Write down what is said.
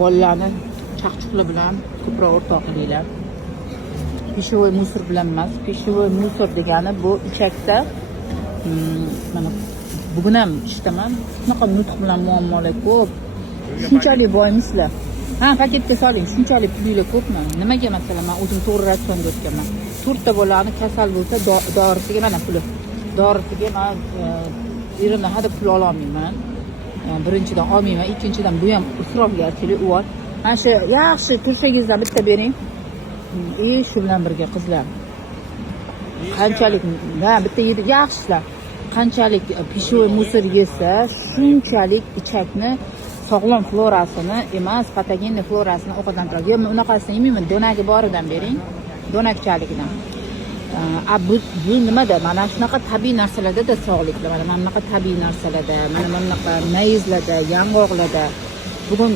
bolalarni chaqchuqlar bilan ko'proq o'rtoqliklar. Pishavoy musor bilan emas. Pishavoy musor degani bu ichakda mana bugun ham ishdaman. Shunaqa nutq bilan muammolar ko'p. Shunchalik boymisizlar. Ha, paketga soling. Shunchalik pulinglar ko'pmi? Nimaga masalan men o'zim to'g'ri ratsionga o'tganman. 4 ta bolani kasal bo'lsa dorisiga mana puli. Dorisiga men erimdan hada pul ola olmayman. Birinchidan olmayman, ikkinchidan bu ham isrofgarchilik u. Mana shu yaxshi turshagingizdan bitta bering. Shu bilan birga qizlar. Qanchalik bitta yedi yaxshilar. Qanchalik pishavoy musor yesa, shunchalik ichakni sog'lom florasini emas, patogenniy florasini ovqatlantiradi. Yo, men unaqasini yemayman, donagi boridan bering. Donakchaligidan. Bu nimada? Mana shunaqa tabiiy narsalarda sog'liklar. Mana bunaqa tabiiy narsalarda, mana bunaqa mayizlarda, yong'oqlarda. Bugun